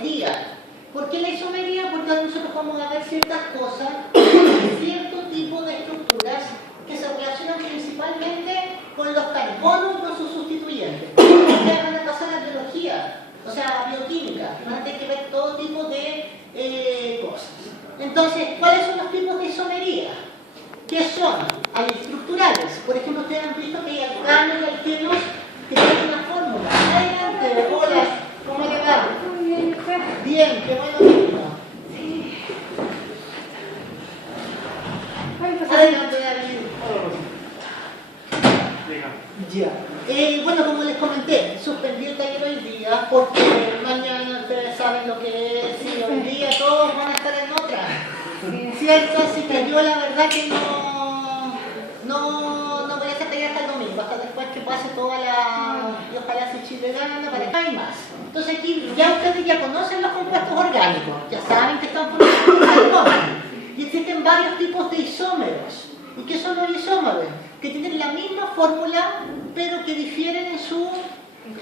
isomería. ¿Por qué la isomería? Porque ahora nosotros vamos a ver ciertas cosas, cierto tipo de estructuras que se relacionan principalmente con los carbonos y con sus sustituyentes. Ustedes van a pasar a biología, o sea, a bioquímica, van a tener que ver todo tipo de cosas. Entonces, ¿cuáles son los tipos de isomería? ¿Qué son? Hay estructurales. Por ejemplo, ustedes han visto que hay alcanos y alquenos que tienen una fórmula. Adelante, hola, ¿cómo le va? Muy bien, ¿usted? Bien, qué bueno que vino. Sí. Ay, pues, Adelante, David. Ya. Bueno, como les comenté, suspendí el taller hoy día porque mañana ustedes saben lo que es y hoy día todos van a estar en otra. ¿Cierto? Así que yo la verdad que no voy a hacer taller hasta el domingo, hasta después que pase toda la... y ojalá si Chile gana para que hay más. Entonces aquí ya ustedes ya conocen los compuestos orgánicos, ya saben que están formados por carbono. Y existen varios tipos de isómeros. ¿Y qué son los isómeros? Que tienen la misma fórmula, pero que difieren en su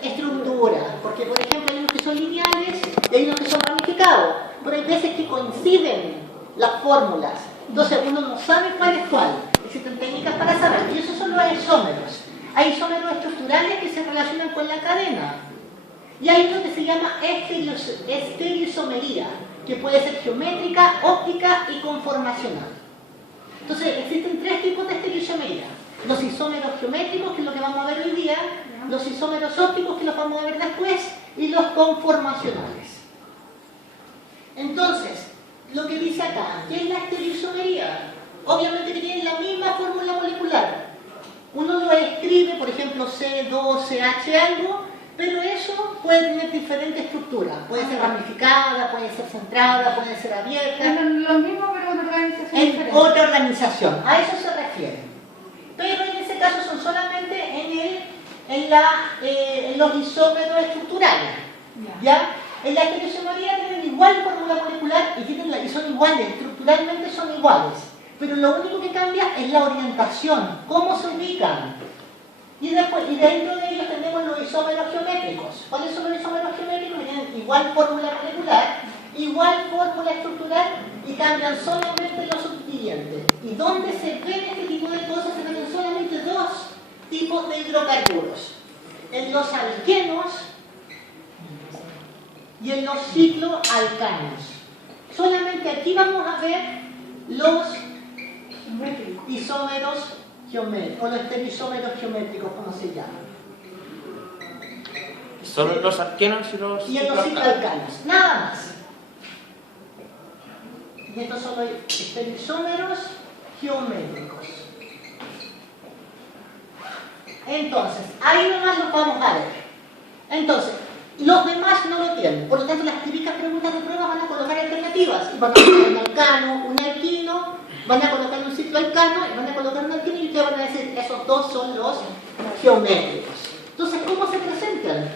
estructura. Porque, por ejemplo, hay unos que son lineales y hay unos que son ramificados. Pero hay veces que coinciden las fórmulas. Entonces, uno no sabe cuál es cuál. Existen técnicas para saber. Y esos son los isómeros. Hay isómeros estructurales que se relacionan con la cadena. Y hay uno que se llama estereoisomería, que puede ser geométrica, óptica y conformacional. Entonces, existen tres tipos de estereoisomería. Los isómeros geométricos, que es lo que vamos a ver hoy día, los isómeros ópticos, que los vamos a ver después, y los conformacionales. Entonces, lo que dice acá, ¿qué es la estereoisomería? Obviamente que tienen la misma fórmula molecular. Uno lo escribe, por ejemplo, C2CH algo, pero eso puede tener diferentes estructuras. Puede ser ramificada, puede ser centrada, puede ser abierta. es lo mismo, pero en organización En diferente. otra organización, a eso se refiere. Pero en ese caso son solamente en los isómeros estructurales. ¿Ya? En la estereoisomería tienen igual fórmula molecular y son iguales, estructuralmente son iguales. Pero lo único que cambia es la orientación, cómo se ubican. Y dentro de ellos tenemos los isómeros geométricos. ¿Cuáles son los isómeros geométricos? Que tienen igual fórmula molecular, igual fórmula estructural y cambian solamente los sustituyentes. ¿Y dónde se ven este tipo de cosas? Se ven solamente dos tipos de hidrocarburos. En los alquenos y en los cicloalcanos. Solamente aquí vamos a ver los isómeros geométricos, o los estereoisómeros geométricos, como se llaman. Solo los alquenos y los... Y en los cicloalcanos, nada más. Y estos son los estereoisómeros geométricos. Entonces, ahí nomás los vamos a ver. Entonces, los demás no lo tienen. Por lo tanto, las típicas preguntas de prueba van a colocar alternativas. Y van a colocar un alcano, un alquino, van a colocar un cicloalcano y van a colocar un alquino y ustedes van a decir que esos dos son los geométricos. Entonces, ¿cómo se presentan?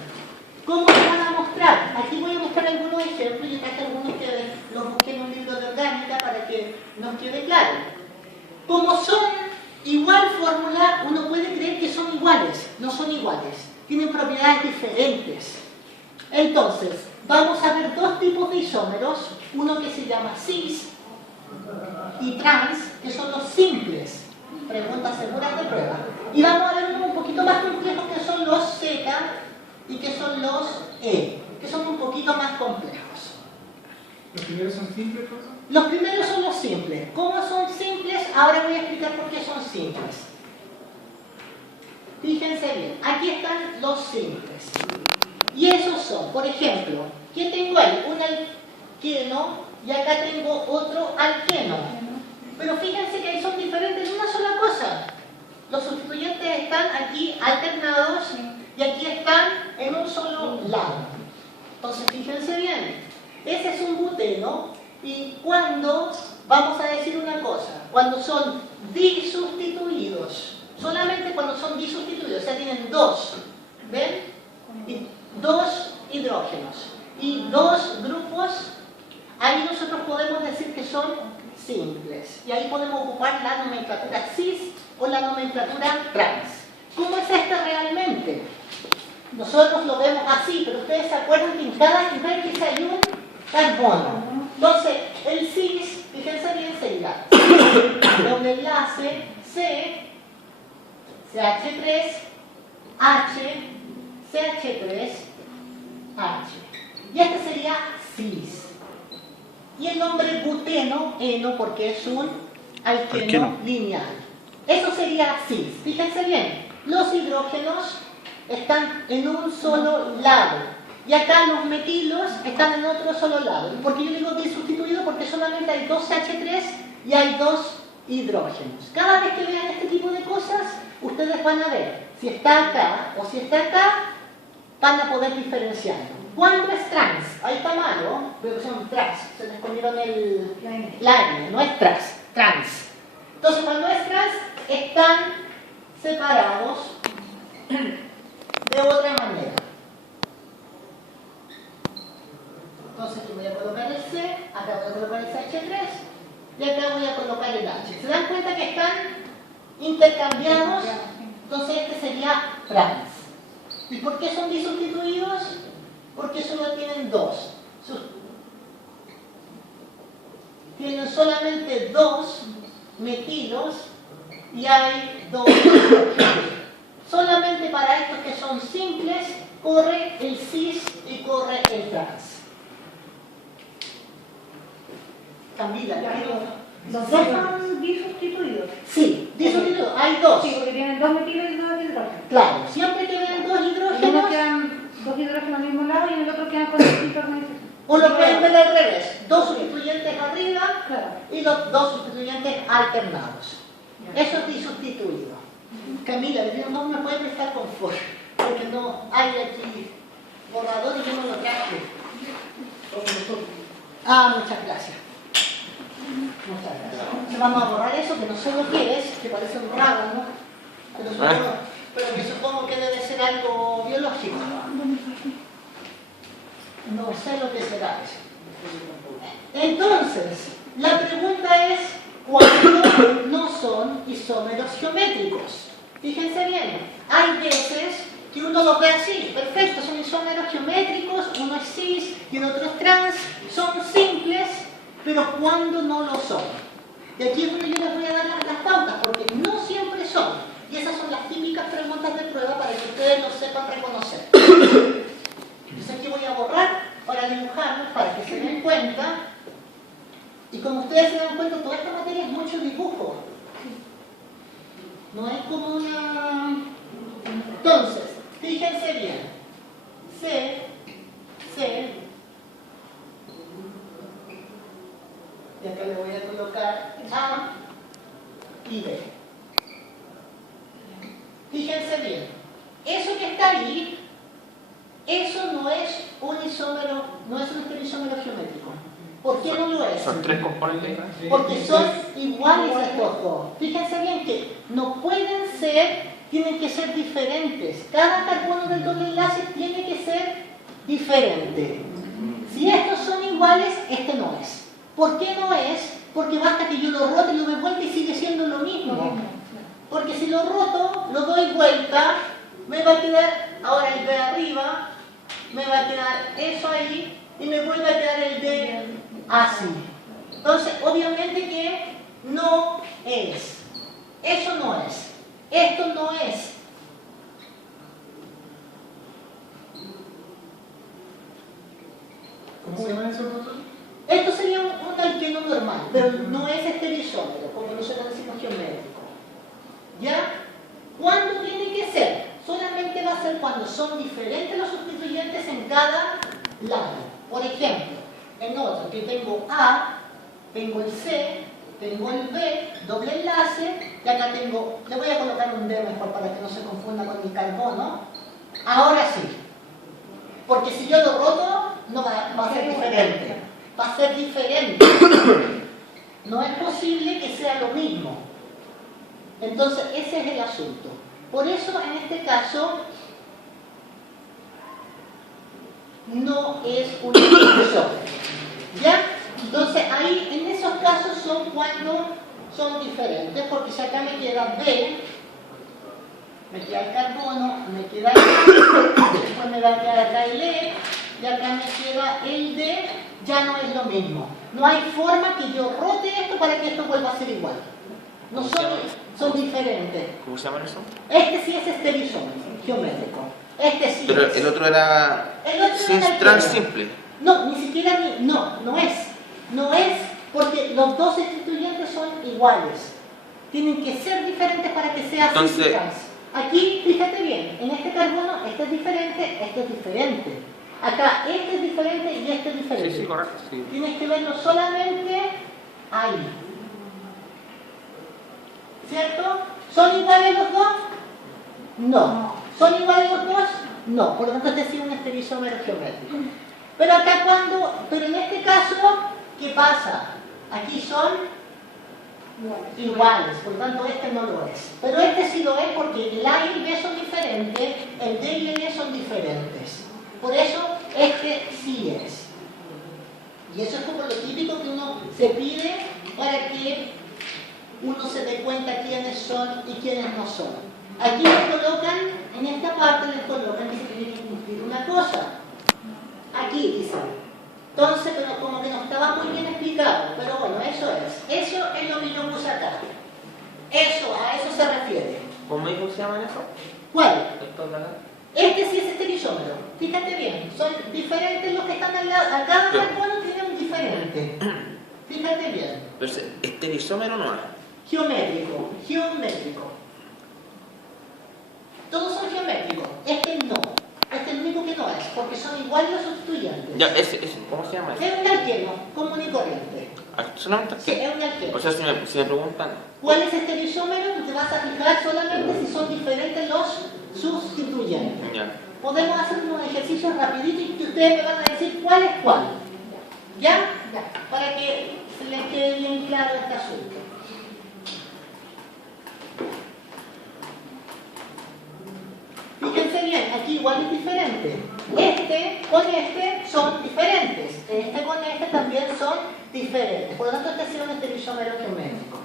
¿Cómo se van a mostrar? Aquí voy a mostrar algunos ejemplos. Yo traje algunos que los busqué en un libro de orgánica para que nos quede claro. Como son igual fórmula, uno puede creer que son iguales. No son iguales. Tienen propiedades diferentes. Entonces, vamos a ver dos tipos de isómeros. Uno que se llama cis y trans, que son los simples. Preguntas seguras de prueba. Y vamos a ver uno un poquito más complejos, que son los Z y que son los E, que son un poquito más complejos. ¿Los primeros son simples, profesor? Los primeros son los simples. ¿Cómo son simples? Ahora voy a explicar por qué son simples. Fíjense bien, aquí están los simples. Y esos son, por ejemplo, ¿qué tengo ahí? Un alqueno y acá tengo otro alqueno. Pero fíjense que ahí son diferentes en una sola cosa. Los sustituyentes están aquí alternados y aquí están en un solo lado. Entonces, fíjense bien. Ese es un buteno y cuando, vamos a decir una cosa, cuando son disustituidos, solamente cuando son disustituidos, o sea, tienen dos, ¿ven? Y dos hidrógenos y dos grupos, ahí nosotros podemos decir que son simples. Y ahí podemos ocupar la nomenclatura cis o la nomenclatura trans. ¿Cómo es esto realmente? Nosotros lo vemos así, pero ustedes se acuerdan que en cada vértice hay un carbono. Entonces, el cis, fíjense bien, sería doble enlace C, CH3, H, CH3, H. Y este sería cis. Y el nombre buteno, eno, porque es un alqueno lineal. Eso sería cis. Fíjense bien, los hidrógenos están en un solo lado. Y acá los metilos están en otro solo lado. ¿Por qué yo digo disustituido? Porque solamente hay dos CH3 y hay dos hidrógenos. Cada vez que vean este tipo de cosas, ustedes van a ver si está acá o si está acá, van a poder diferenciarlo. ¿Cuándo es trans? Ahí está malo, veo que son trans, se les comieron la N, no es trans. Entonces, cuando es trans, están separados de otra manera. Entonces, aquí voy a colocar el C, acá voy a colocar el CH3 y acá voy a colocar el H. ¿Se dan cuenta que están intercambiados? Entonces, este sería trans. ¿Y por qué son disustituidos? Porque solo tienen dos. Tienen solamente dos metilos y hay dos hidrógenos. Solamente para estos que son simples, corre el cis y corre el trans. Camila, Los dos son disustituidos. Sí, disustituidos. Hay dos. Sí, porque tienen dos metilos y dos hidrógenos. Claro, siempre que vean dos En uno hidrógenos, quedan dos hidrógenos al mismo lado y en el otro quedan con distintas organizaciones. uno pueden ver al revés. Dos sustituyentes arriba Claro. y los dos sustituyentes alternados. Eso es disustituido. Camila, no me puede prestar confort, porque no hay aquí borrador y yo no lo traje. Muchas gracias. Muchas gracias. Entonces vamos a borrar eso, que no sé lo que es, que parece un rábano, pero que supongo que debe ser algo biológico. No sé lo que será eso. Entonces, la pregunta es, ¿cuándo no son isómeros geométricos? Fíjense bien, hay veces que uno lo ve así, perfecto, son isómeros geométricos, uno es cis y el otro es trans, son simples, pero ¿cuándo no lo son? Y aquí es donde yo les voy a dar las pautas, porque no siempre son. Y esas son las típicas preguntas de prueba para que ustedes lo sepan reconocer. Entonces aquí voy a borrar para dibujarlos, para que se den cuenta. Y como ustedes se dan cuenta, toda esta materia es mucho dibujo. No es como una... Entonces, fíjense bien. C, y acá le voy a colocar A y B. Fíjense bien, eso que está ahí, eso no es un isómero, no es un estereoisómero geométrico. ¿Por qué no lo es? Son tres componentes. Porque son iguales a estos dos. Fíjense bien que no pueden ser, tienen que ser diferentes. Cada carbono del doble enlace tiene que ser diferente. Si estos son iguales, este no es. ¿Por qué no es? Porque basta que yo lo rote y lo dé vuelta y sigue siendo lo mismo. Porque si lo roto, lo doy vuelta, me va a quedar ahora el B arriba, me va a quedar eso ahí y me vuelve a quedar el D así. Entonces, obviamente que no es. Eso no es. Esto no es. ¿Cómo se llama eso, doctor? Esto sería un alqueno normal, pero no es estereoisómero, como nosotros decimos geométrico. ¿Ya? ¿Cuándo tiene que ser? Solamente va a ser cuando son diferentes los sustituyentes en cada lado. Por ejemplo, en otro que tengo A, tengo el C, tengo el B, doble enlace, y acá tengo, le voy a colocar un D mejor para que no se confunda con el carbono. Ahora sí, porque si yo lo roto, no va a ser diferente. Va a ser diferente. No es posible que sea lo mismo. Entonces, ese es el asunto. Por eso, en este caso, no es un isómero. ¿Ya? Entonces, ahí, en esos casos, son cuando son diferentes, porque si acá me queda B, me queda el carbono, me queda el A, después me va a quedar acá el E, y acá me queda el D, ya no es lo mismo. No hay forma que yo rote esto para que esto vuelva a ser igual. No son diferentes. ¿Cómo se llama eso? Este sí es esterizómetro, geométrico. Este sí Pero es. el otro era trans simple. No, ni siquiera, no es. No es porque los dos instituyentes son iguales. Tienen que ser diferentes para que sea Entonces, cis y trans. Aquí, fíjate bien, en este carbono este es diferente, este es diferente. Acá este es diferente y este es diferente. Sí, correcto. Sí. Tienes que verlo solamente ahí. ¿Cierto? ¿Son iguales los dos? No. ¿Son iguales los dos? No. Por lo tanto, este sí es un esterizómero geométrico. Pero acá pero en este caso, ¿qué pasa? Aquí son iguales, por lo tanto este no lo es. Pero este sí lo es porque el A y el B son diferentes, el D y el E son diferentes. Por eso este sí es. Y eso es como lo típico que uno se pide para que uno se dé cuenta quiénes son y quiénes no son. Aquí les colocan, en esta parte les colocan que se tiene que cumplir una cosa. Aquí dicen. Entonces, pero como que no estaba muy bien explicado, pero bueno, eso es lo que yo puse acá. A eso se refiere. ¿Cómo dijo que se llama eso? ¿Cuál? Esto de acá. Este sí es esterizómero. Fíjate bien, son diferentes los que están al lado. A cada carbono tiene un diferente. Fíjate bien. Pero esterizómero no es. Geométrico. Todos son geométricos. Este no. Este es el único que no es, porque son iguales los sustituyentes. Ya, ese, ¿cómo se llama eso? Es un alqueno, común y corriente. Solamente Sí, es un alqueno. O sea, si me preguntan. ¿Cuál es esterizómero? Tú te vas a fijar solamente si son diferentes los sustituyentes. Ya. Podemos hacer unos ejercicios rapiditos y ustedes me van a decir cuál es cuál. ¿Ya? Para que se les quede bien claro este asunto. Fíjense bien, aquí igual es diferente. Este con este son diferentes. Este con este también son diferentes. Por lo tanto, este sería un esterizómero geométrico.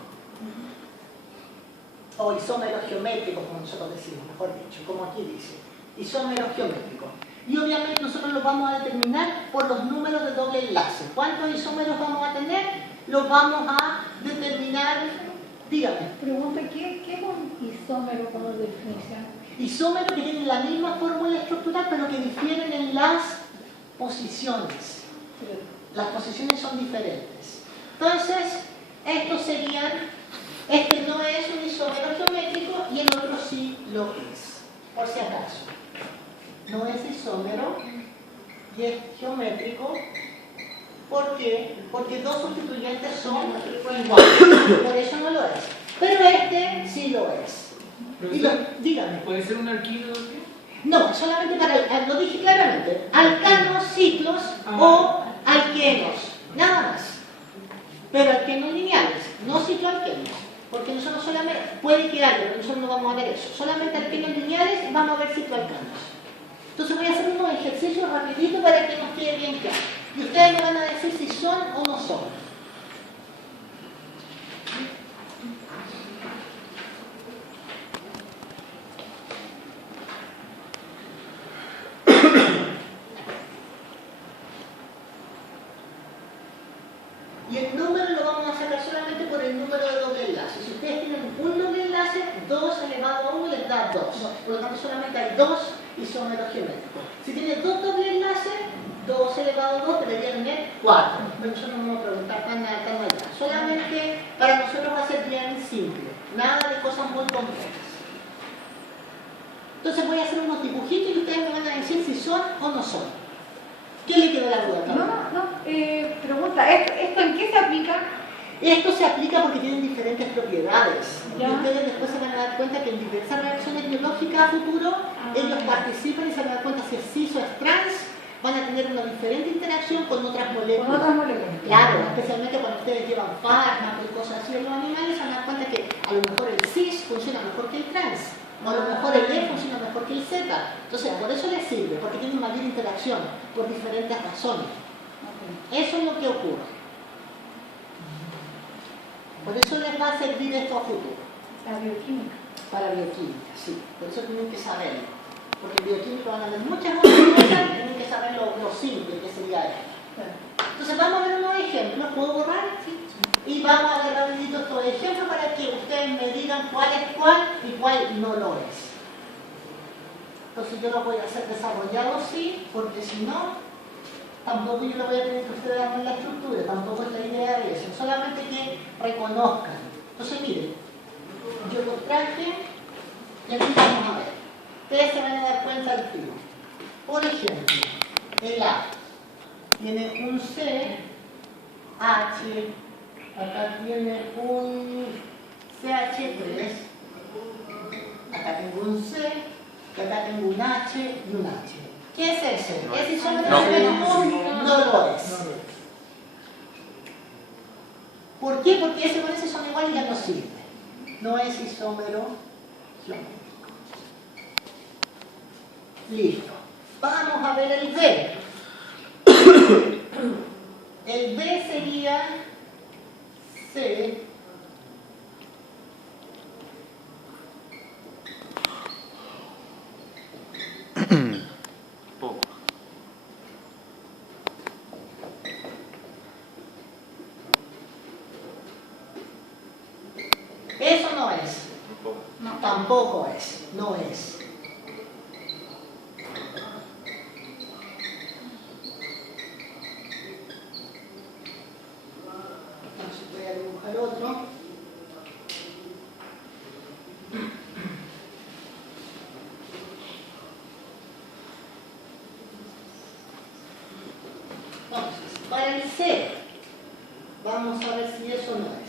O isómero geométrico, como nosotros decimos, mejor dicho, como aquí dice. Isómero geométrico. Y obviamente nosotros los vamos a determinar por los números de doble enlace. ¿Cuántos isómeros vamos a tener? Los vamos a determinar, dígame. Pregunta, ¿qué es un isómero como definición? Isómeros que tienen la misma fórmula estructural, pero que difieren en las posiciones. Las posiciones son diferentes. Entonces, estos serían, este no es un isómero geométrico y el otro sí lo es, por si acaso. No es isómero y es geométrico. ¿Por qué? Porque dos sustituyentes son iguales, por eso no lo es. Pero este sí lo es. Dígame. ¿Puede ser un alquilo de qué? No, solamente para, lo dije claramente, alcanos, ciclos o alquenos, nada más. Pero alquenos lineales, no cicloalquenos, porque nosotros solamente, puede que haya, pero nosotros no vamos a ver eso, solamente alquenos lineales vamos a ver cicloalcanos. Entonces voy a hacer unos ejercicios rapiditos para que nos quede bien claro. Y ustedes me van a decir si son o no son. Y el número lo vamos a sacar solamente por el número de doble enlace. Si ustedes tienen un doble enlace, 2 elevado a 1 les da 2. Por lo tanto, solamente hay 2 isómeros geométricos. Si tienen dos doble enlaces, 2 elevado a 2 debería tener 4. Pero nosotros no vamos a preguntar tan allá. Solamente para nosotros va a ser bien simple. Nada de cosas muy complejas. Entonces voy a hacer unos dibujitos y ustedes me van a decir si son o no son. ¿Qué le quedó la duda? Pregunta, ¿esto en qué se aplica? Esto se aplica porque tienen diferentes propiedades. Y Ya. ustedes después se van a dar cuenta que en diversas reacciones biológicas a futuro, ellos participan y se van a dar cuenta si es cis o es trans, van a tener una diferente interacción con otras moléculas. Con otras moléculas. Claro, especialmente cuando ustedes llevan fármacos y cosas así en los animales, se van a dar cuenta que a lo mejor el cis funciona mejor que el trans. O a lo mejor el E funciona mejor que el Z. Entonces, por eso les sirve, porque tienen mayor interacción, por diferentes razones. Eso es lo que ocurre. Por eso les va a servir esto a futuro. La bioquímica. Para bioquímica, sí. Por eso tienen que saberlo. Porque en bioquímica van a ver muchas otras cosas y tienen que saber lo simple que sería esto. Entonces, Entonces vamos a ver unos ejemplos. ¿Puedo borrar? Sí. Y vamos a ver rapidito estos ejemplos para que ustedes me digan cuál es cuál y cuál no lo es. Entonces yo lo voy a hacer desarrollado, sí, porque si no, tampoco yo lo voy a tener que ustedes hagan la estructura, tampoco es la idea de eso, solamente que reconozcan. Entonces miren, yo lo traje y aquí vamos a ver. Ustedes se van a dar cuenta al tiro. Por ejemplo, el A tiene un C, H, acá tiene un CH3, acá tengo un C, acá tengo un H y un H. ¿Qué es ese? No. ¿Es isómero No. geométrico? No lo es. No lo es. ¿Por qué? Porque ese con ese son iguales y ya no sirve. No es isómero geométrico. Listo. Vamos a ver el B. El B sería C. Poco. Eso no es. Un poco. No. Tampoco es. No es. Entonces voy a dibujar otro. Entonces, para el C, vamos a ver si eso no es.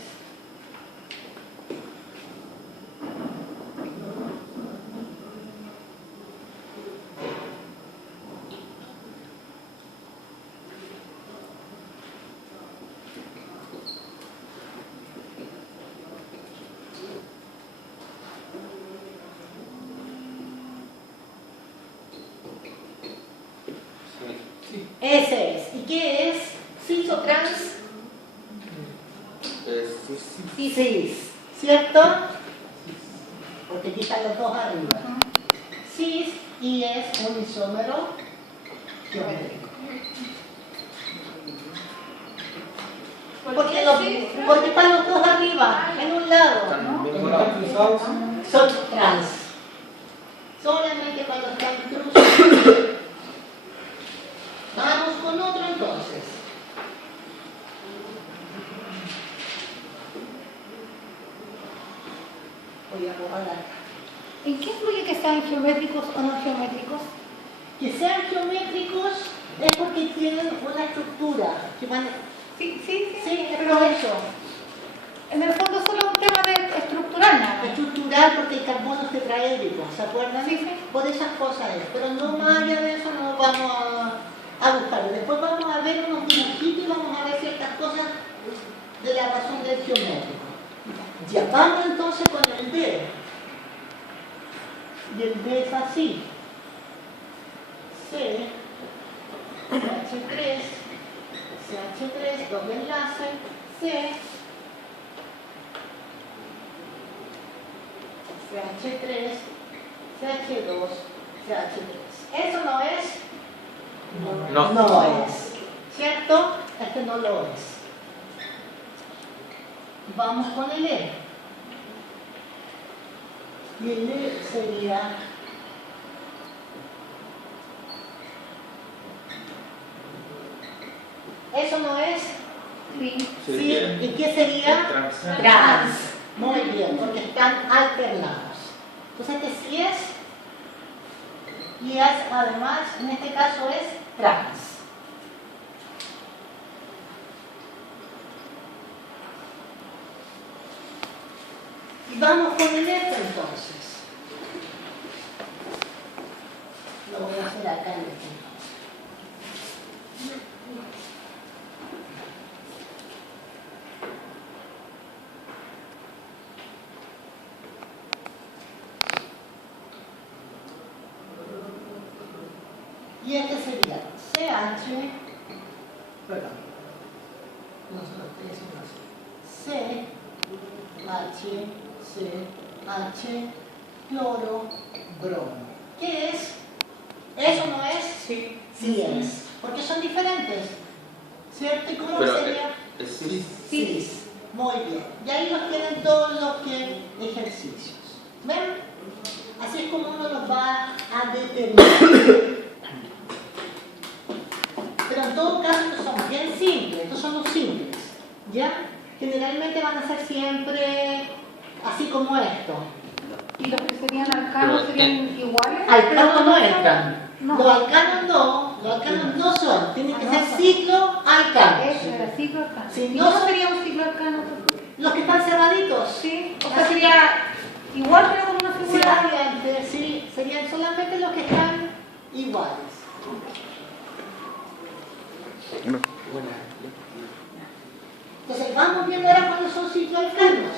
Sí. Ese es. ¿Y qué es? ¿Cis o trans? Sí. Cis. ¿Cierto? Porque aquí están los dos arriba. Cis y es un isómero geométrico. Porque están los dos arriba, en un lado. Están bien Cuando colados. están cruzados, Son trans. Solamente cuando están cruzados. Vamos con otro entonces. Voy a borrar acá. ¿En qué influye que sean geométricos o no geométricos? Que sean geométricos es porque tienen una estructura. Que van... Sí, sí, sí. Sí, es pero por eso. en el fondo es solo un tema de estructural nada más. Estructural porque el carbono es tetraédrico, ¿se acuerdan? Sí, sí. Por esas cosas es. Pero no más allá de eso no vamos a buscar. Después vamos a ver unos dibujitos y vamos a ver ciertas cosas de la razón del geométrico. Ya, vamos entonces con el D. Y el D es así. C, CH3, CH3, doble enlace, C, CH3, CH2, CH3. ¿Eso no es? No. No es. ¿Cierto? Este no lo es. Vamos con el E. Y el E sería ¿eso no es? Sí. Sí. ¿Y qué sería? Trans. Trans. Muy bien, porque están alternados. Entonces este sí es. Y es, además, en este caso es trans. Y vamos con el F entonces. Lo voy a hacer acá en el F. Y este sería CH, perdón, nosotros decimos así, CH, cloro, bromo. ¿Qué es? ¿Eso no es? Sí. Sí es, porque son diferentes. ¿cierto? ¿Y cómo Pero, sería? sí. Cis. Muy bien. Y ahí los tienen todos los ejercicios. ¿Ven? Así es como uno los va a determinar. Pero en todo caso estos son bien simples, estos son los simples. ¿Ya? Generalmente van a ser siempre así como esto. ¿Y los que serían arcanos serían iguales? Alcanos no entran. No. Los alcanos no son, tienen que ser ciclo alcanos. Eso era ciclo arcano. Si ¿Y no cómo son- sería un ciclo arcano? Los que están cerraditos. Sí, o sea, sería igual pero con una Sí, figura. variantes, sí, serían solamente los que están iguales. Entonces vamos viendo ahora cuándo son cicloalcanos.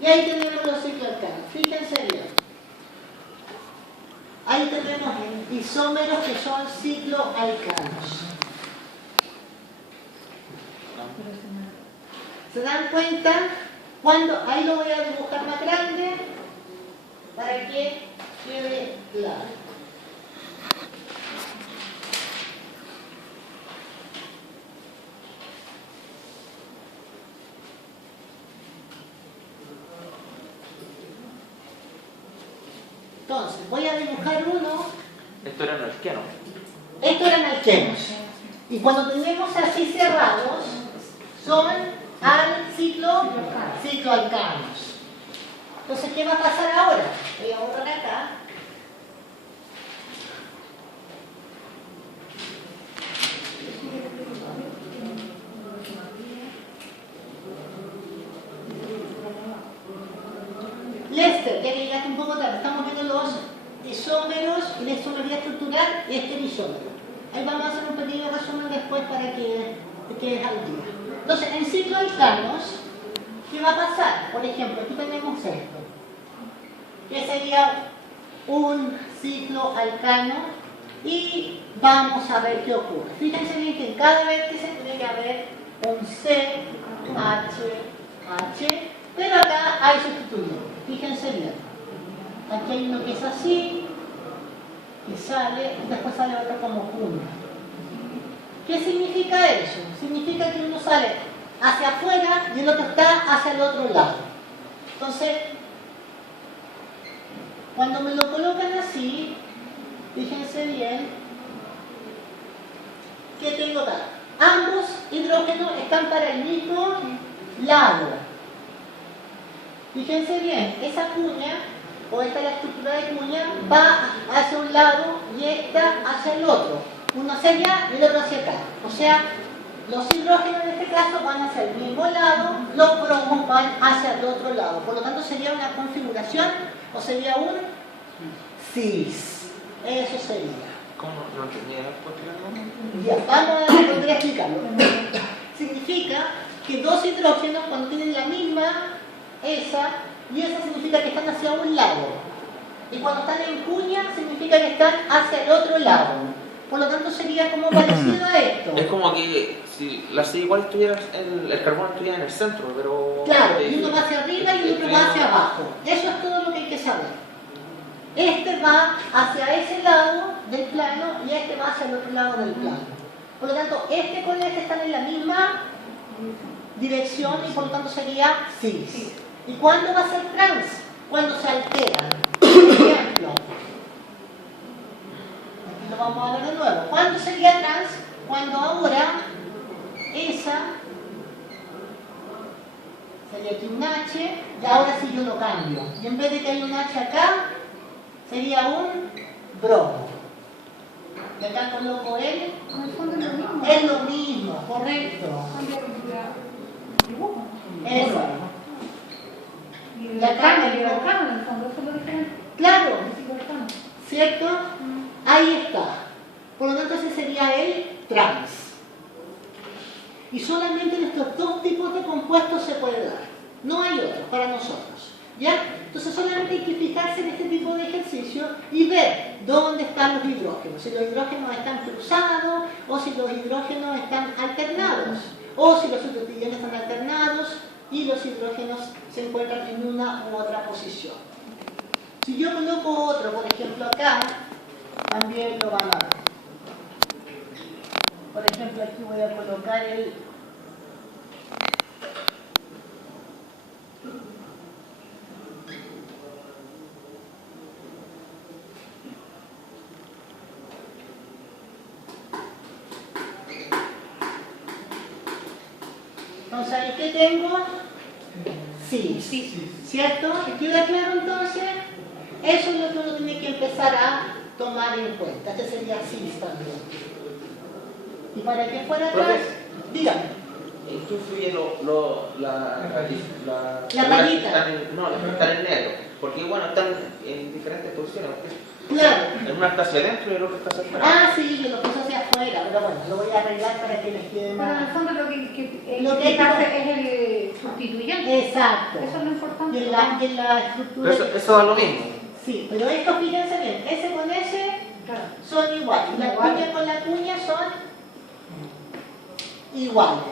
Y ahí tenemos los cicloalcanos. Fíjense bien. Ahí tenemos isómeros que son cicloalcanos. ¿Se dan cuenta? Cuando, ahí lo voy a dibujar más grande para que quede claro. Entonces, voy a dibujar uno. Esto era no esqueno. Estos eran alquenos. Y cuando tenemos así cerrados, son cicloalcanos. Entonces, ¿qué va a pasar ahora? Voy a borrar acá. Lester, ya que llegaste un poco tarde, estamos viendo los isómeros y la isomería estructural y este isómero. Ahí vamos a hacer un pequeño resumen después para que te quedes al día. Entonces, en cicloalcanos, ¿qué va a pasar? Por ejemplo, aquí tenemos esto, que sería un cicloalcano y vamos a ver qué ocurre. Fíjense bien que en cada vértice tiene que haber un C, H, pero acá hay sustituyentes. Fíjense bien. Aquí hay uno que es así, que sale, y después sale otro como cuña. ¿Qué significa eso? Significa que uno sale hacia afuera y el otro está hacia el otro lado. Entonces, cuando me lo colocan así, fíjense bien, ¿qué tengo acá? Ambos hidrógenos están para el mismo lado. Fíjense bien, esa cuña, o esta es la estructura de cuña, va hacia un lado y esta hacia el otro. Uno hacia allá y el otro hacia acá. O sea, los hidrógenos en este caso van hacia el mismo lado, los bromos van hacia el otro lado. Por lo tanto, sería una configuración, o sería un cis. Eso sería. ¿Cómo? No entendía. Ya, vamos a volver a explicarlo. Significa que dos hidrógenos, cuando tienen la misma, esa significa que están hacia un lado. Y cuando están en cuña, significa que están hacia el otro lado. Por lo tanto, sería como parecido a esto. Es como que si la C igual estuviera, el carbono estuviera en el centro, pero... Claro, y uno va hacia arriba y el otro va hacia abajo. Eso es todo lo que hay que saber. Este va hacia ese lado del plano y este va hacia el otro lado del plano. Por lo tanto, este con este están en la misma dirección y por lo tanto sería cis. ¿Y cuándo va a ser trans? Cuando se alteran. Por ejemplo, aquí lo vamos a ver de nuevo. ¿Cuándo sería trans? Cuando ahora esa sería aquí un H y ahora sí yo lo cambio. Y en vez de que haya un H acá, sería un bromo. Y acá coloco L. En el fondo es lo mismo. Es lo mismo, correcto. Cambia el dibujo. Eso. Y el La arcano, cambia. y el arcano, en el fondo, eso es lo diferente. Claro, El ciclo arcano. ¿cierto? Ahí está. Por lo tanto, ese sería el trans. Y solamente en estos dos tipos de compuestos se puede dar. No hay otros para nosotros. ¿Ya? Entonces solamente hay que fijarse en este tipo de ejercicio y ver dónde están los hidrógenos. Si los hidrógenos están cruzados o si los hidrógenos están alternados. O si los sustituyentes están alternados y los hidrógenos se encuentran en una u otra posición. Si yo coloco otro, por ejemplo acá, también lo van a ver. Por ejemplo, aquí voy a colocar el... Entonces, ¿ahí qué tengo? Sí, Sí. ¿cierto? ¿Queda claro entonces? Eso es lo que uno tiene que empezar a tomar en cuenta. Este sería sí también. Y para que fuera atrás, dígame. ¿En qué influye la palita? No, las que están en negro. Porque bueno, están en diferentes posiciones. Claro. En una está hacia adentro y el otro está hacia afuera. Ah, sí, yo lo puse hacia afuera, pero bueno, lo voy a arreglar para que les quede Pero en el más. fondo lo Lo que que hace es el sustituyente. Exacto. Eso es lo importante. Y en la estructura. Pero eso da lo mismo. Sí, pero esto fíjense bien, ese con ese Claro. son iguales. La Iguales. cuña con la cuña son iguales.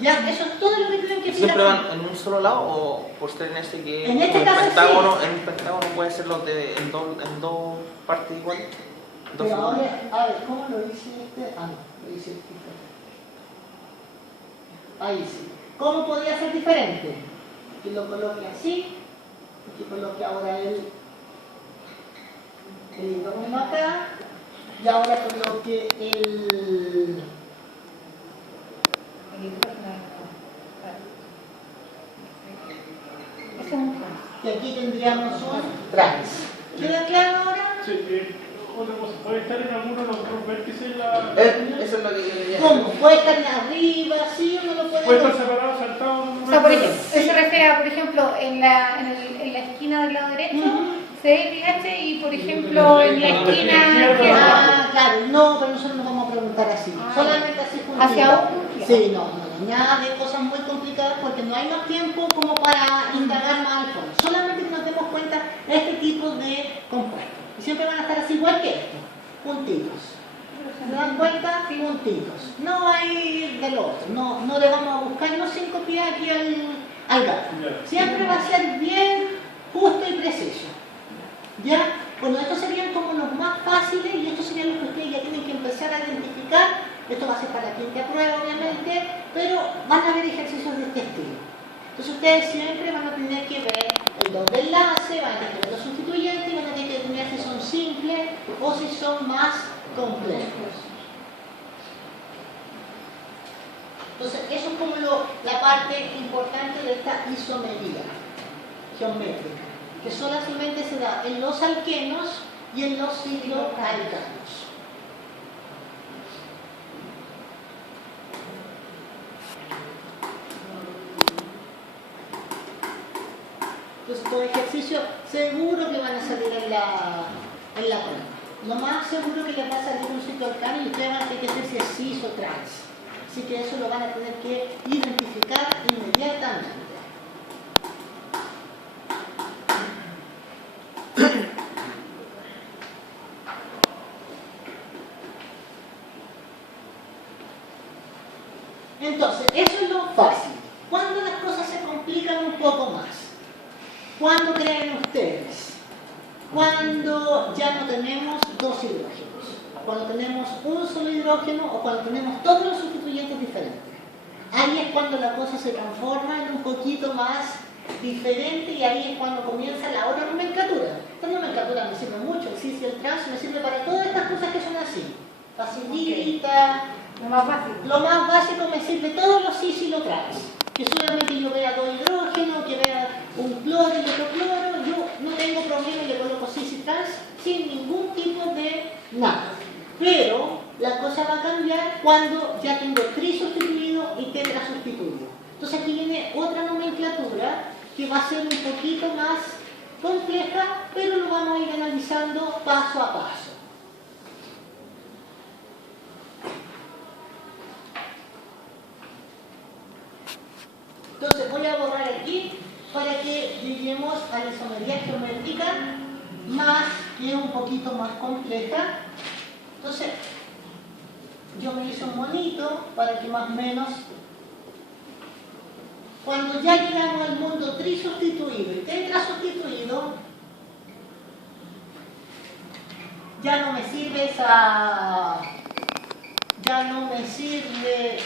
Ya, eso es todo lo que tienen que ¿Siempre fijarse. van en un solo lado o por ser en este que En este un caso pentágono, sí. en un pentágono puede ser en dos partes iguales? Pero ahora, a ver, ¿cómo lo hice este? Ah, no, lo hice este. Ahí sí. ¿Cómo podría ser diferente? Que lo coloque así, que coloque ahora el hidrógeno acá, y ahora coloque el... El hidrógeno. Claro. Ese es un trans. Y aquí tendríamos un trans. ¿Queda claro ahora? Sí, otra cosa, puede estar en alguno de los dos vértices la... Eso es lo que yo quería ¿Cómo? ¿Puede estar arriba? ¿Sí? ¿Uno lo Puede puede estar ver? separado, saltado en un O sea, por vértice. ejemplo, se refiere a, por ejemplo, en la esquina del lado derecho, Ujú. CLH, y por ejemplo, en la esquina izquierda. Ah, claro, no, pero nosotros nos vamos a preguntar así. Ah. Solamente así juntitos. Hacia un... Sí, no, nada de cosas muy complicadas porque no hay más tiempo como para indagar más al fondo. Solamente que nos demos cuenta de este tipo de compuestos. Y siempre van a estar así igual que esto, puntitos. ¿Se dan cuenta? Puntitos. No hay del otro, no le vamos a buscar los 5 pies aquí al gato. Siempre va a ser bien justo y preciso. ¿Ya? Bueno, estos serían como los más fáciles y estos serían los que ustedes ya tienen que empezar a identificar. Esto va a ser para quien te aprueba, obviamente, pero van a haber ejercicios de este estilo. Entonces ustedes siempre van a tener que ver el dos de enlace, van a tener que ver los sustituyentes y van a tener que determinar si son simples o si son más complejos. Entonces, eso es como la parte importante de esta isomería geométrica, que solamente se da en los alquenos y en los cicloalcanos. Entonces, estos ejercicios seguro que van a salir en la prueba. Lo más seguro que les va a salir un cicloalcano y ustedes van a tener que hacer si es cis o trans. Así que eso lo van a tener que identificar inmediatamente. Entonces, eso es lo fácil. ¿Cuándo las cosas se complican un poco más? ¿Cuándo creen ustedes? Cuando ya no tenemos dos hidrógenos, cuando tenemos un solo hidrógeno o cuando tenemos todos los sustituyentes diferentes. Ahí es cuando la cosa se transforma en un poquito más diferente y ahí es cuando comienza la otra nomenclatura. Esta nomenclatura me sirve mucho, el cis y el trans me sirve para todas estas cosas que son así. Facilita, Lo más fácil. lo más básico me sirve todos los cis y los trans. Que solamente yo vea dos hidrógenos, que vea un cloro y otro cloro, yo no tengo problema y le coloco cis y trans sin ningún tipo de nada. Pero la cosa va a cambiar cuando ya tengo tri sustituido y tetra sustituido. Entonces aquí viene otra nomenclatura que va a ser un poquito más compleja, pero lo vamos a ir analizando paso a paso. Entonces voy a borrar aquí para que lleguemos a la isomería geométrica más que un poquito más compleja. Entonces yo me hice un monito para que más o menos cuando ya llegamos al mundo trisustituido y tetrasustituido ya no me sirve esa ya no me sirve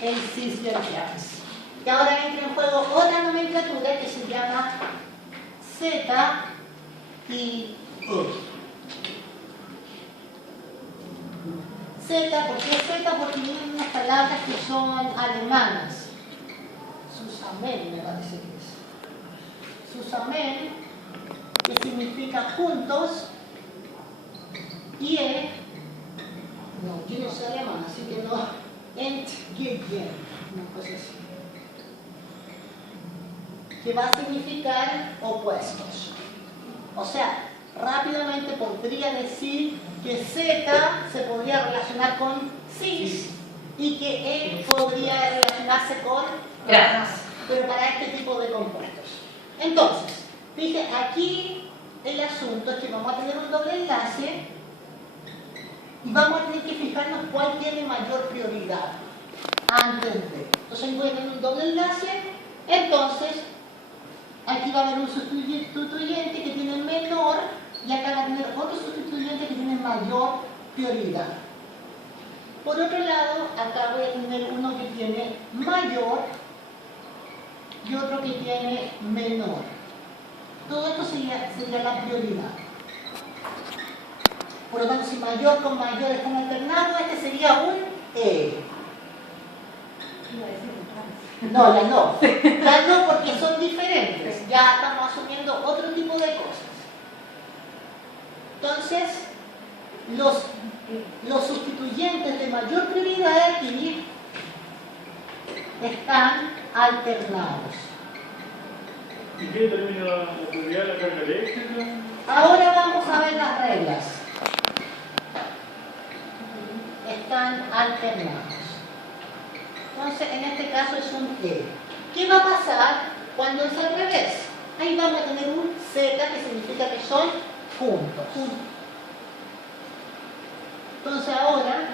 el cis y el trans. Y ahora entra en juego otra nomenclatura que se llama Z y E. Z, ¿por qué Z? Porque vienen unas palabras que son alemanas. Zusammen, me parece que es. Zusammen, que significa juntos, y E, no, yo no sé alemán, así que no, entgegen, una cosa así, que va a significar opuestos. O sea, rápidamente podría decir que Z se podría relacionar con cis y que E podría relacionarse con trans, pero para este tipo de compuestos. Entonces, dije, aquí el asunto es que vamos a tener un doble enlace y vamos a tener que fijarnos cuál tiene mayor prioridad antes de. Entonces, voy a tener un doble enlace, entonces aquí va a haber un sustituyente que tiene menor y acá va a tener otro sustituyente que tiene mayor prioridad. Por otro lado, acá voy a tener uno que tiene mayor y otro que tiene menor. Todo esto sería la prioridad. Por lo tanto, si mayor con mayor están alternados, este sería un E. No, ya no. Ya no, porque son diferentes. Ya estamos asumiendo otro tipo de cosas. Entonces, los sustituyentes de mayor prioridad aquí están alternados. ¿Y qué determina la prioridad de la carga eléctrica? Ahora vamos a ver las reglas. Están alternados. Entonces, en este caso es un E. ¿Qué va a pasar cuando es al revés? Ahí vamos a tener un Z, que significa que son juntos. Entonces ahora,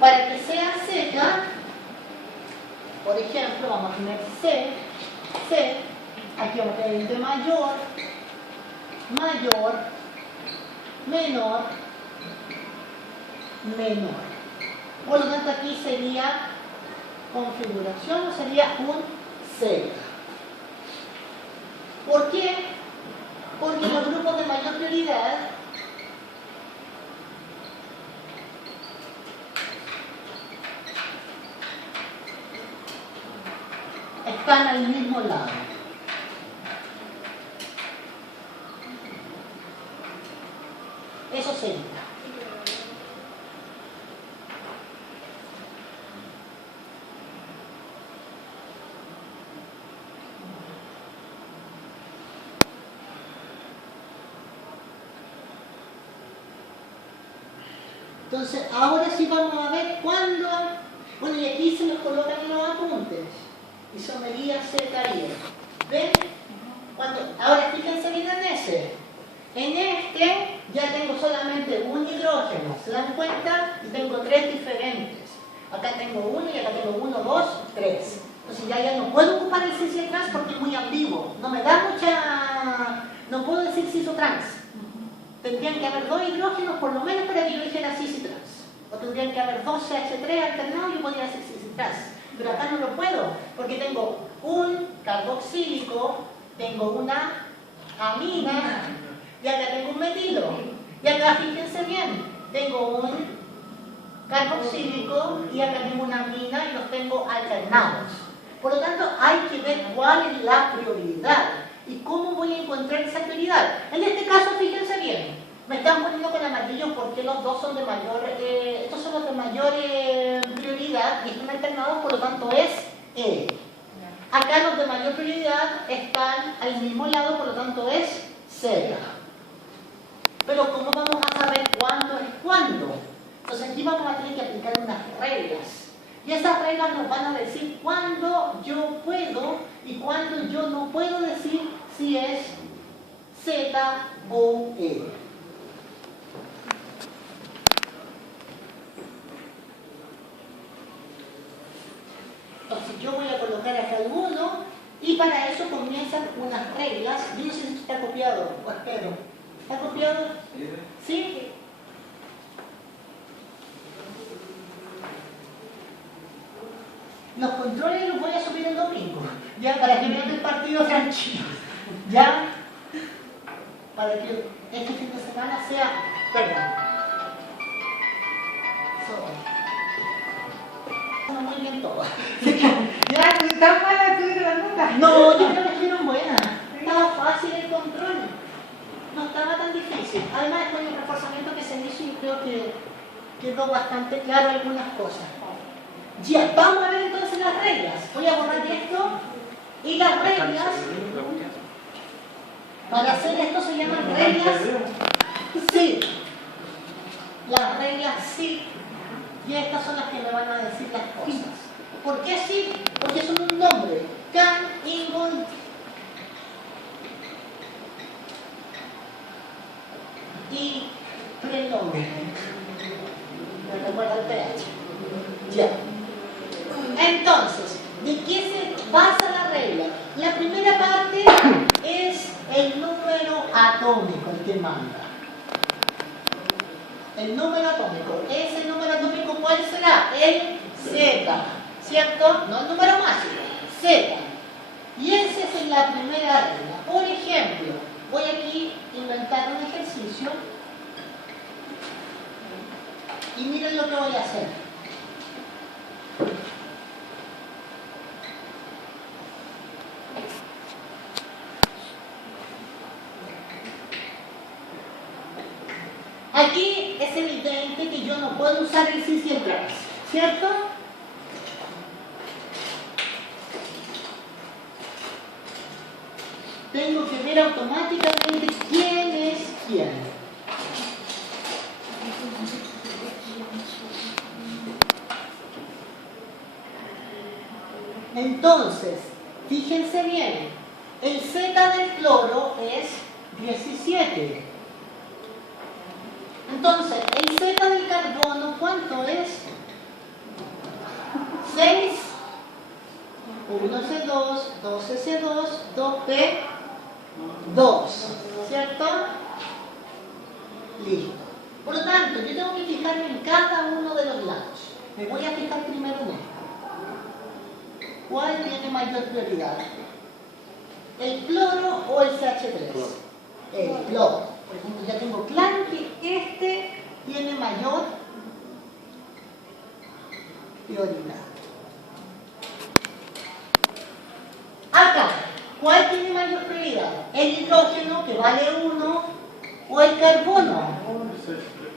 para que sea Z, por ejemplo, vamos a tener C, aquí vamos a tener de mayor, menor. Por lo tanto, aquí sería configuración, o sería un Z. ¿Por qué? Porque los grupos de mayor prioridad están al mismo lado. Eso sería. Entonces, ahora sí vamos a ver cuándo. Bueno, y aquí se nos colocan los apuntes. Isomería Z y E. ¿Ven? Ahora fíjense bien en ese. En este ya tengo solamente un hidrógeno. ¿Se dan cuenta? Y tengo tres diferentes. Acá tengo uno y acá tengo 1, 2, 3. Entonces ya no puedo ocupar el cis y el trans porque es muy ambiguo. No me da mucha. No puedo decir cis o trans. Tendrían que haber dos hidrógenos por lo menos para que yo dijera cis y trans. O tendrían que haber dos CH3 alternados y yo podría decir cis y trans. Pero acá no lo puedo, porque tengo un carboxílico, tengo una amina, y acá tengo un metilo. Y acá fíjense bien, tengo un carboxílico y acá tengo una amina y los tengo alternados. Por lo tanto, hay que ver cuál es la prioridad y cómo voy a encontrar esa prioridad. En este caso, fíjense bien, me están poniendo con amarillo porque los dos son de mayor, estos son los de mayor prioridad y están alternados, por lo tanto es E. Acá los de mayor prioridad están al mismo lado, por lo tanto es Z. Pero ¿cómo vamos a saber cuándo es cuándo? Entonces aquí vamos a tener que aplicar unas reglas. Y esas reglas nos van a decir cuándo yo puedo y cuándo yo no puedo decir si es Z o E. Entonces yo voy a colocar acá alguno y para eso comienzan unas reglas. Yo no sé si está copiado o espero. ¿Está copiado? ¿Sí? Los controles los voy a subir el domingo, ya para que vean el partido tranquilo, ya para que este fin de semana sea, perdón. No, muy bien todo. Ya, pues está mala tú de la nota. No, yo creo que estuvieron buenas. Estaba fácil el control. No estaba tan difícil. Además, con el reforzamiento que se hizo, yo creo que quedó bastante claro algunas cosas. Ya, vamos a ver entonces las reglas. Voy a borrar esto. Y las reglas, para hacer esto se llaman reglas sí. Las reglas sí. Y estas son las que me van a decir las cosas. ¿Por qué sí? Porque son un nombre. Can, Ingold. Y prenombre. Me recuerda el PH. Ya. Entonces, ¿de qué se basa la regla? La primera parte es el número atómico, el que manda. El número atómico. Ese número atómico, ¿cuál será? El Z. ¿Cierto? No el número máximo. Z. Y esa es la primera regla. Por ejemplo, voy aquí a inventar un ejercicio. Y miren lo que voy a hacer. Aquí es evidente que yo no puedo usar el sí siempre, ¿cierto? Tengo que ver automáticamente quién es quién. Entonces, fíjense bien, el Z del cloro es 17. Entonces, el Z del carbono, ¿cuánto es? 6. 1C2, 2S2, 2P2. ¿Cierto? Listo. Por lo tanto, yo tengo que fijarme en cada uno de los lados. Me voy a fijar primero en esto. ¿Cuál tiene mayor prioridad? ¿El cloro o el CH3? El cloro. Por ejemplo, ya tengo claro que este tiene mayor prioridad. Acá, ¿cuál tiene mayor prioridad? ¿El hidrógeno, que vale 1, o el carbono?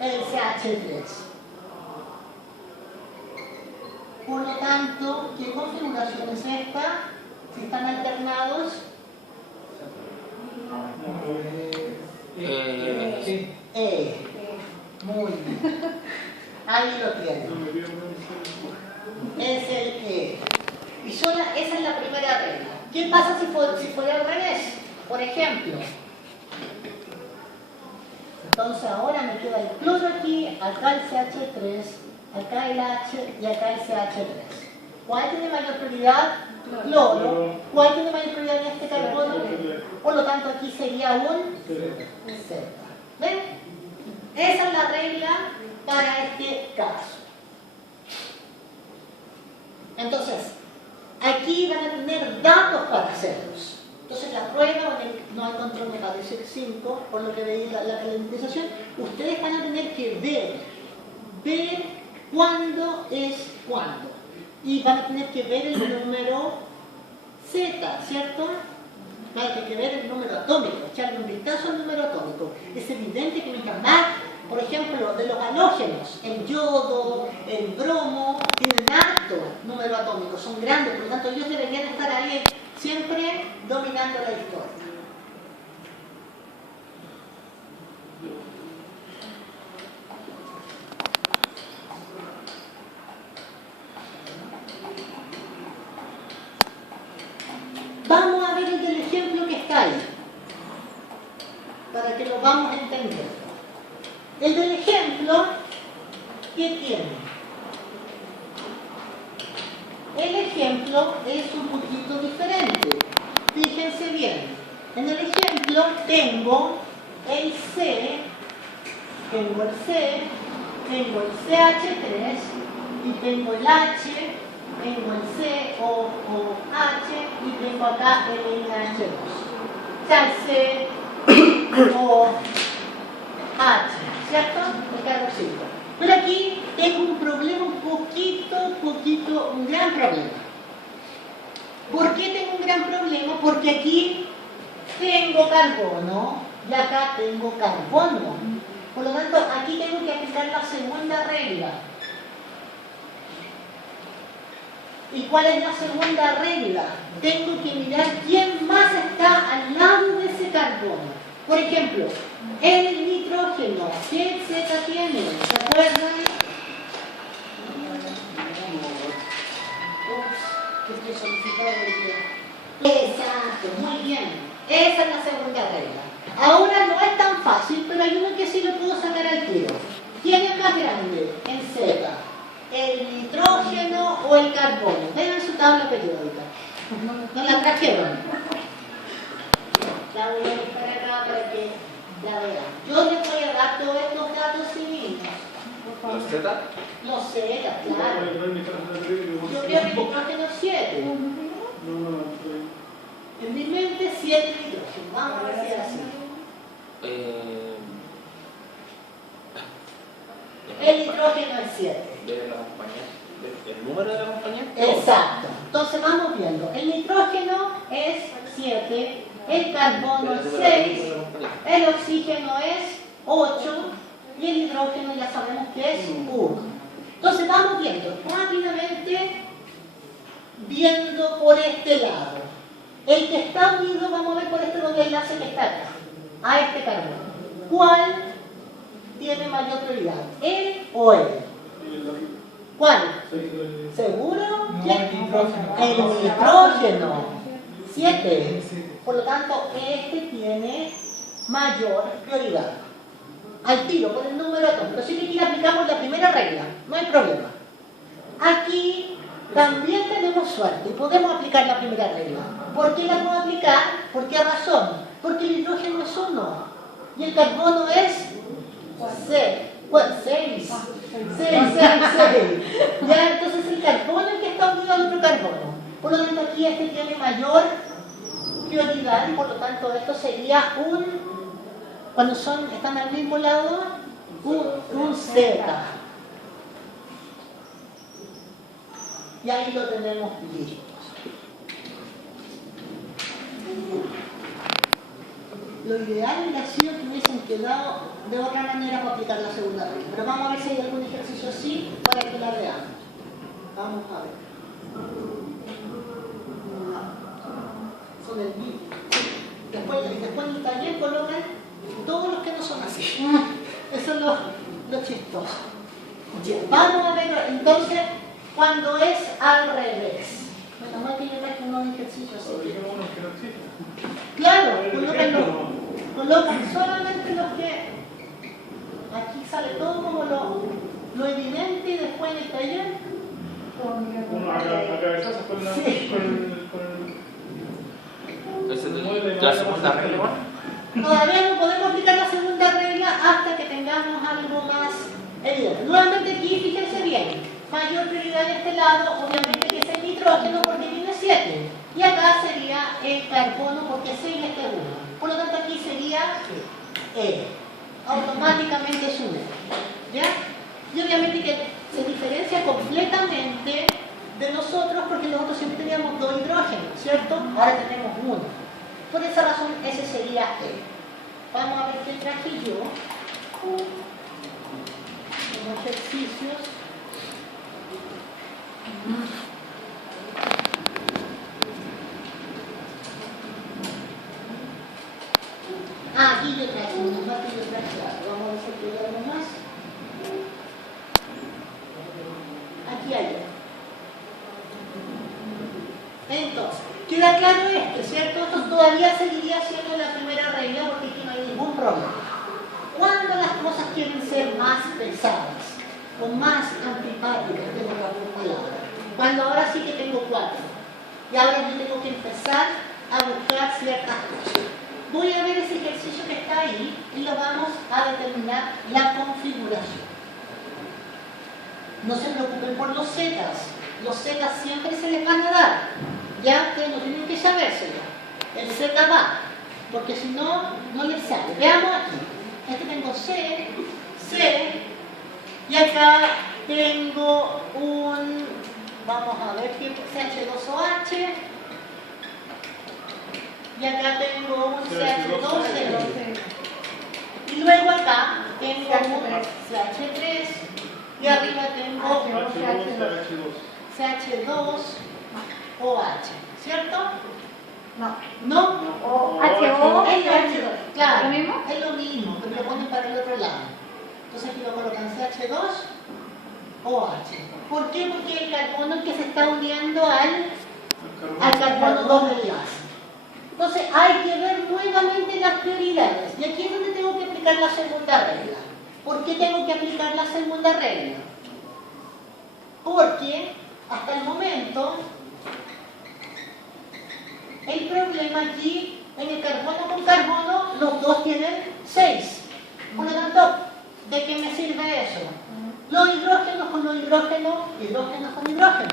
El CH3. Por lo tanto, ¿qué configuración es esta? Si están alternados. Muy bien. Ahí lo tienen. Es el E. Y esa es la primera regla. ¿Qué pasa si fuera al revés? Por ejemplo. Entonces ahora me queda el cloro aquí, acá el CH3, acá el H y acá el CH3. ¿Cuál tiene mayor prioridad? Cloro. ¿Cuál tiene mayor prioridad en este carbono? Por lo tanto aquí sería un Z. ¿Ven? Esa es la regla para este caso. Entonces, aquí van a tener datos para hacerlos. Entonces la prueba, no hay control, me parece 5, por lo que veis la calendarización, ustedes van a tener que ver cuándo es cuándo. Y van a tener que ver el número Z, ¿cierto? Van a tener que ver el número atómico, echarle un vistazo al número atómico. Es evidente que mientras más, por ejemplo, de los halógenos, el yodo, el bromo, tienen alto número atómico, son grandes, por lo tanto ellos deberían estar ahí siempre dominando la historia. Vamos a ver el del ejemplo que está ahí, para que lo vamos a entender. El del ejemplo, ¿qué tiene? El ejemplo es un poquito diferente. Fíjense bien. En el ejemplo tengo el C, tengo el C, tengo el CH3 y tengo el H tengo el COOH y tengo acá el NH2. O sea, el COH, ¿cierto? El carboxilo. Pero aquí tengo un problema un gran problema. ¿Por qué tengo un gran problema? Porque aquí tengo carbono y acá tengo carbono. Por lo tanto, aquí tengo que aplicar la segunda regla. ¿Y cuál es la segunda regla? Tengo que mirar quién más está al lado de ese carbono. Por ejemplo, el nitrógeno, ¿qué Z tiene? ¿Se acuerdan? Que solicitado exacto, muy bien. Esa es la segunda regla. Ahora no es tan fácil, pero hay uno que sí lo puedo sacar al tiro. ¿Quién es más grande en Z? ¿El nitrógeno o el carbono? Vean su tabla periódica. ¿No la trajeron? La voy a buscar acá para que la vean. Yo les voy a dar todos estos datos civiles. ¿Los Z? Los Z, claro. Yo creo que el nitrógeno es 7. En mi mente 7 nitrógeno. Vamos a ver si es así. El nitrógeno es 7. ¿De la compañía? ¿El número de la compañía? Exacto. Entonces vamos viendo. El nitrógeno es 7, el carbono es 6, el oxígeno es 8 y el hidrógeno ya sabemos que es 1. Entonces vamos viendo rápidamente, viendo por este lado. El que está unido, vamos a ver por este doble enlace que está acá, a este carbono. ¿Cuál tiene mayor prioridad? ¿Él o él? ¿Cuál? ¿Seguro? El nitrógeno. 7. Por lo tanto, este tiene mayor prioridad. Al tiro, por el número atómico. Así que aquí le aplicamos la primera regla. No hay problema. Aquí también tenemos suerte y podemos aplicar la primera regla. ¿Por qué la puedo aplicar? ¿Por qué razón? Porque el hidrógeno es 1 y el carbono es 6. Ya, entonces el carbono es el que está unido al otro carbono. Por lo tanto, aquí este tiene mayor prioridad y por lo tanto esto sería cuando están al mismo lado, un Z. Y ahí lo tenemos listo. Lo ideal hubiera sido que hubiesen quedado de otra manera para aplicar la segunda regla. Pero vamos a ver si hay algún ejercicio así para que la veamos. Vamos a ver. Son el mismo. Después en el taller colocan todos los que no son así. Eso es lo chistoso. Ya, vamos a ver entonces cuando es al revés. Menos mal que yo traje unos ejercicios así. Claro, colocan solamente los que... Aquí sale todo como lo evidente y después en el taller... ¿Esa es la segunda regla? Todavía no podemos aplicar la segunda regla hasta que tengamos algo más evidente. Nuevamente aquí, fíjense bien, mayor prioridad en este lado, obviamente que es el nitrógeno porque tiene 7. Y acá sería el carbono porque 6 y este 1. Por lo tanto aquí sería automáticamente es 1. ¿Ya? Y obviamente que se diferencia completamente de nosotros porque nosotros siempre teníamos 2 hidrógenos, ¿cierto? Ahora tenemos 1. Por esa razón ese sería E. Vamos a ver qué traje yo. Los ejercicios. Aquí yo traje uno más que yo traje algo. Vamos a ver si hay algo más. Aquí hay otro. Entonces, queda claro esto, ¿cierto? Esto todavía seguiría siendo la primera regla porque aquí no hay ningún problema. Cuando las cosas quieren ser más pesadas o más antipáticas, tengo la palabra. Cuando ahora sí que tengo 4. Y ahora yo tengo que empezar a buscar ciertas cosas. Voy a ver ese ejercicio que está ahí y lo vamos a determinar la configuración. No se preocupen por los zetas. Los Z siempre se les van a dar. Ya ustedes no tienen que sabérselo. El Z va, porque si no, no les sale. Veamos aquí. Aquí tengo C, y acá tengo un, vamos a ver qué CH2OH, y acá tengo un CH2CO. Y luego acá tengo un CH3, y arriba tengo CH2OH, ¿cierto? No. ¿No? O HO. Es H2, claro. ¿Lo mismo? Es lo mismo, pero lo ponen para el otro lado. Entonces aquí lo colocan CH2OH. ¿Por qué? Porque el carbono que se está uniendo al carbono 2 del enlace. Entonces hay que ver nuevamente las prioridades. Y aquí es donde tengo que aplicar la segunda regla. ¿Por qué tengo que aplicar la segunda regla? Porque hasta el momento el problema aquí en el carbono con carbono, los dos tienen 6. Por lo tanto, ¿de qué me sirve eso? Los hidrógenos con los hidrógenos, hidrógenos con hidrógenos.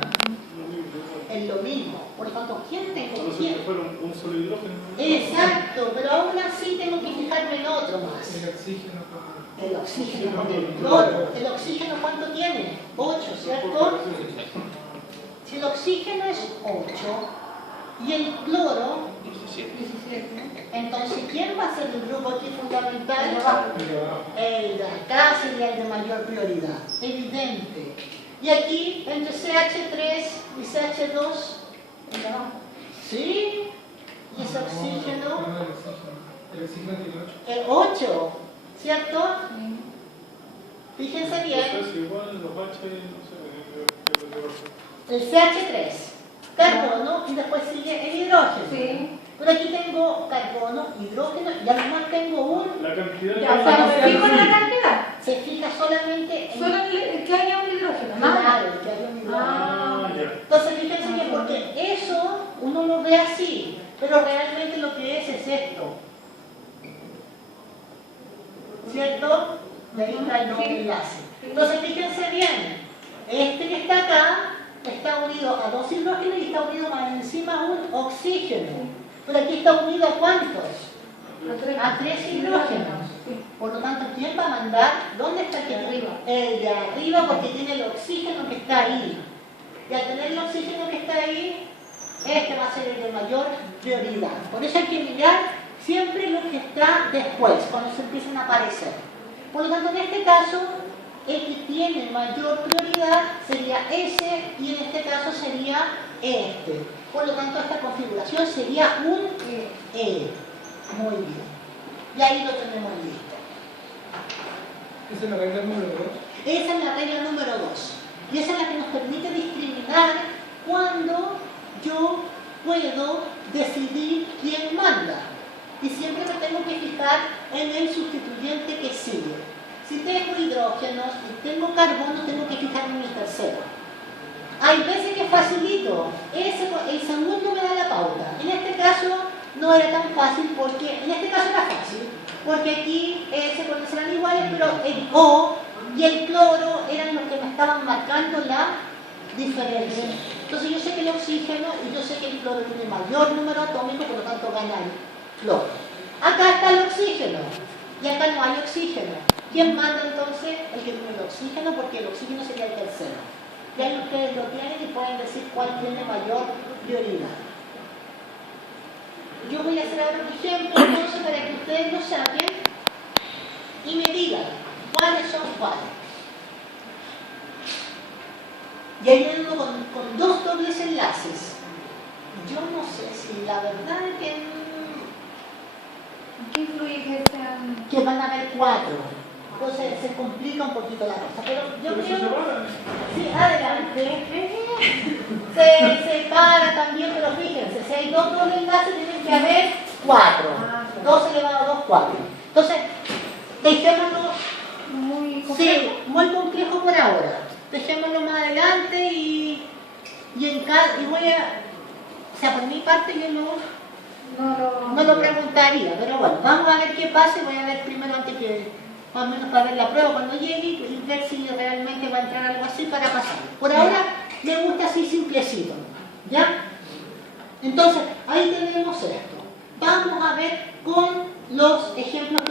Es lo mismo. Por lo tanto, ¿quién tengo? Solo ¿Quién? si fuera un solo hidrógeno. Exacto, pero aún así tengo que fijarme en otro más. El oxígeno. El oxígeno con el cloro. ¿El oxígeno cuánto tiene? 8, ¿cierto? Si el oxígeno es 8 y el cloro 17. entonces, ¿quién va a ser el grupo aquí fundamental? El de acá sería el de mayor prioridad, evidente. Y aquí, entre CH3 y CH2, ¿sí? Y ese oxígeno, El oxígeno tiene 8. el 8, ¿cierto? Fíjense bien, Es igual, los H, no sé, el CH3, carbono, y después sigue el hidrógeno. Sí. Pero aquí tengo carbono, hidrógeno, y además tengo un... la cantidad Ya, o sea, me fijo en la cantidad. Se fija solamente en... Solo que haya un hidrógeno, ¿no? Claro, que haya un hidrógeno. Ah, ya. Entonces fíjense que porque eso uno lo ve así, pero realmente lo que es esto. ¿Cierto? De ahí está el doble enlace. Entonces fíjense bien, este que está acá está unido a 2 hidrógenos y está unido más encima a un oxígeno. Pero aquí está unido a ¿cuántos? A 3 hidrógenos. Por lo tanto, ¿quién va a mandar? ¿Dónde está el que arriba? El de arriba, porque tiene el oxígeno que está ahí. Y al tener el oxígeno que está ahí, este va a ser el de mayor prioridad. Por eso hay que mirar siempre lo que está después, cuando se empiezan a aparecer. Por lo tanto, en este caso, el que tiene mayor prioridad sería ese, y en este caso sería este. Por lo tanto, esta configuración sería un E. Muy bien. Y ahí lo tenemos listo. Esa es la regla número 2. Esa es la regla número 2. Y esa es la que nos permite discriminar cuando yo puedo decidir quién manda. Y siempre me tengo que fijar en el sustituyente que sigue. Si tengo hidrógenos y tengo carbono, tengo que fijarme en el tercero. Hay veces que facilito. El segundo me da la pauta. En este caso no era tan fácil porque, en este caso era fácil, porque aquí S con S eran iguales, pero el O y el cloro eran los que me estaban marcando la diferencia. Entonces yo sé que el oxígeno y yo sé que el cloro tiene mayor número atómico, por lo tanto gana el cloro. Acá está el oxígeno y acá no hay oxígeno. ¿Quién manda entonces? El que tiene el oxígeno, porque el oxígeno sería el tercero. Y ahí ustedes lo tienen y pueden decir cuál tiene mayor prioridad. Yo voy a hacer ahora un ejemplo entonces para que ustedes lo saquen y me digan cuáles son cuáles. Y ahí viene uno con 2 dobles enlaces. Yo no sé si la verdad es que... ¿Qué influye que sean...? que van a haber 4. Entonces se complica un poquito la cosa. Pero yo Pero eso se creo... va. Sí, adelante. Se separa también, pero fíjense, si hay 2 dobles enlaces tienen que haber 4. 2 elevado a 2, 4. Entonces, dejémoslo... Muy complejo. Sí, muy complejo por ahora. Dejémoslo más adelante y voy a... O sea, por mi parte yo no lo preguntaría, pero bueno, vamos a ver qué pasa y voy a ver primero antes que, más o menos para ver la prueba cuando llegue y ver si realmente va a entrar algo así para pasar. Por ahora, le gusta así simplecito, ¿ya? Entonces, ahí tenemos esto. Vamos a ver con los ejemplos